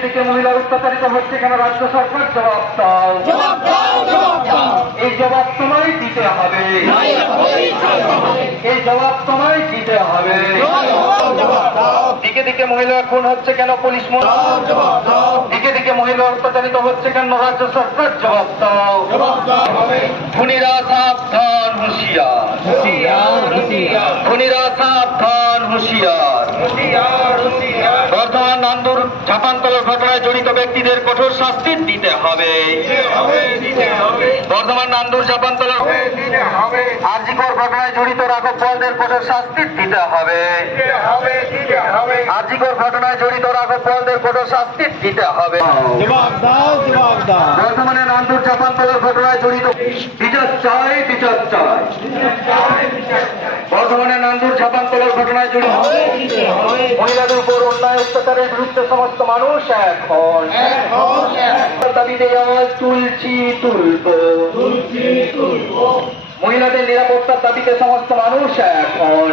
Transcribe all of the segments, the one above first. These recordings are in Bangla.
দিকে দিকে মহিলা অত্যাচারিত হচ্ছে কেন রাজ্য সরকার জবাব দাও। এই জবাব তোমায় দিতে হবে। এই জবাব তোমায় দিতে হবে। দিকে দিকে মহিলা খুন হচ্ছে কেন পুলিশ দিকে দিকে মহিলা অত্যাচারিত হচ্ছে কেন রাজ্য সরকার জবাব দাও। খুনিরা সাবধান হুঁশিয়ার। খুনিরা সাবধান হুঁশিয়ার। নান্দুর ঘটনায় জড়িত ব্যক্তিদের কঠোর শাস্তি দিতে হবে। বর্ধমান নান্দুর ছাপান্তলের হবে ঘটনায় জড়িত রাঘব বলদের কঠোর শাস্তি দিতে হবে। আর্জিকর ঘটনায় জড়িত রাঘব বলদের কঠোর শাস্তি দিতে হবে। বর্তমানে নান্দুর চাপান্তলের ঘটনায় জড়িত। বিচার চাই বিচার চাই। নান্দুর চাপান্তলের ঘটনায় জড়িত। মহিলাদের উপর অন্যায় অত্যাচারের বিরুদ্ধে সমস্ত মানুষ এখন দাবিতে আওয়াজ তুলছি তুলব। তুলছি তুলবো। মহিলাদের নিরাপত্তার দাবিতে সমস্ত মানুষ এখন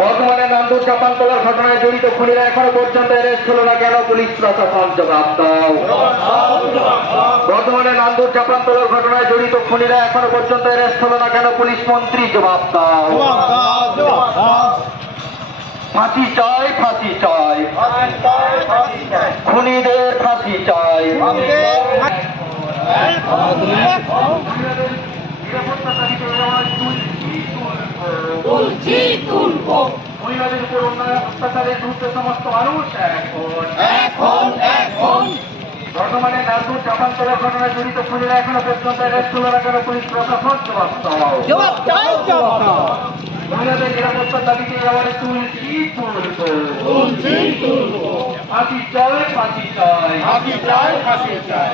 বর্তমানে নান্দুর চাপান্তলার ঘটনায় জড়িত খুনিরা এখনও পর্যন্ত অ্যারেস্ট হলো না কেন? পুলিশ প্রশাসন জবাব দাও। বর্তমানে নান্দুর চাপান্তলার ঘটনায় জড়িত খুনিরা এখনও পর্যন্ত অ্যারেস্ট হলো না কেন? পুলিশ মন্ত্রী জবাব দাও। ফাঁসি চাই ফাঁসি চাই। খুনিদের ফাঁসি চাই তুলছি তুলবো উপর অন্যায় অত্যাচারের বিরুদ্ধে সমস্ত মানুষ এখন বর্তমানে নান্দুর চাপান্তরের ঘটনায় জড়িত খুনিরা এখনও পর্যন্ত অ্যারেস্ট না কেন পুলিশ প্রশাসন জবাব মহিলাদের নিরাপত্তার দাবিতে আবার তুলছি তুলব ফাঁসি চাই ফাঁসি চাই ফাঁসি চাই ফাঁসি চাই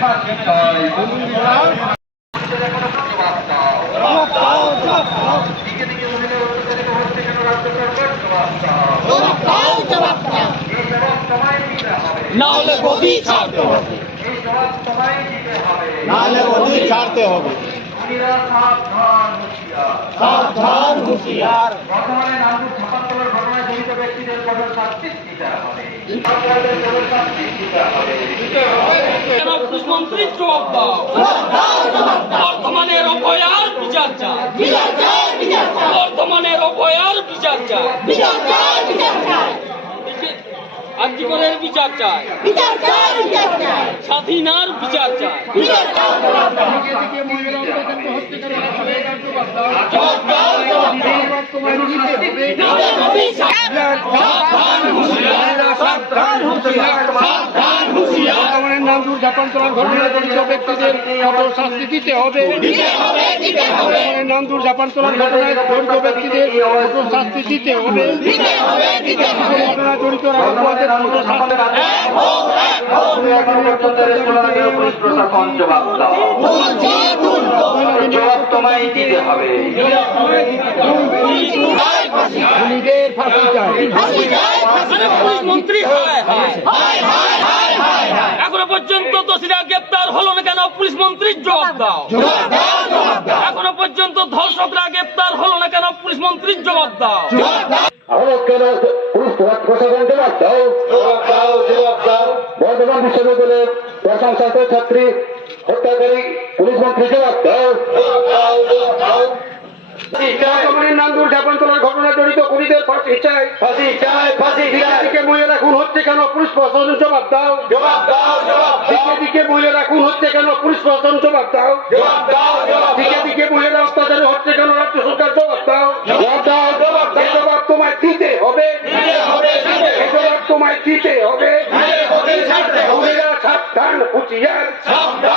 ফাঁসি চাই জবাব জবাব দাও দাও জবাব দাও দিকে দিকে মহিলা অত্যাচারিত হচ্ছে কেন রাজ্য সরকার জবাব দাও জবাব দাও জবাব দাও এই জবাব তোমায় দিতে হবে না হলে গদি ছাড়তে হবে। না হলে গদি ছাড়তে হবে। সাবধান, হুঁশিয়ার। বর্তমানে জবাব দাও। বর্তমানের অভয়ার বিচার চাই। বিচার চাই। বিচার চাই বিচার চাই। আর্যিকরের বিচার চাই? বিচার চাই বিচার চাই। স্বাধীনার বিচার চাই। বিচার চাই সাবধান হুঁশিয়ার সাবধান হুঁশিয়ার সাবধান নামদুর জাপান্তরার ঘটনায় জড়িত ব্যক্তিদের কঠোর শাস্তি দিতে হবে বর্তমানে নামদুর জাপান্তরার ঘটনায় জড়িত ব্যক্তিদের কঠোর শাস্তি দিতে হবে দিতে হবে। দিতে হবে। ঘটনায় জড়িত রাজপথের কঠোর শাস্তি দিতে হবে। মানে মন্ত্রী হায়। পর্যন্ত দোষীরা গ্রেপ্তার হলো না কেন? পুলিশ মন্ত্রীর জবাব দাও। জবাব দাও জবাব দাও এখনও পর্যন্ত ধর্ষকরা গ্রেপ্তার হলো না কেন? পুলিশ মন্ত্রীর জবাব দাও। জবাব কেন পুলিশ প্রশাসন জবাব দাও জবাব দাও। বর্ধমান বিশ্ববিদ্যালয়ের দশম ছাত্র ছাত্রী হত্যাকারী পুলিশ মন্ত্রী জবাব দাও। জবাব দাও জবাব দাও। বর্তমানে নামদুর জাপান্তরার ঘটনায় জড়িত খুনিদের ফাঁসি চাই ফাঁসি চাই ফাঁসি কেন পুলিশ প্রশাসন জবাব দাও? জবাব দাও জবাব দিকে দিকে মহিলারা খুন হচ্ছে কেন পুলিশ প্রশাসন জবাব দাও? জবাব দাও দিকে দিকে মহিলা অত্যাচার হচ্ছে কেন রাজ্য সরকার জবাব দাও? জবাব দাও জবাব তোমায় দিতে হবে। জবাব তোমায় দিতে হবে। মহিলা সাবধান হুঁশিয়ার। সাবধান।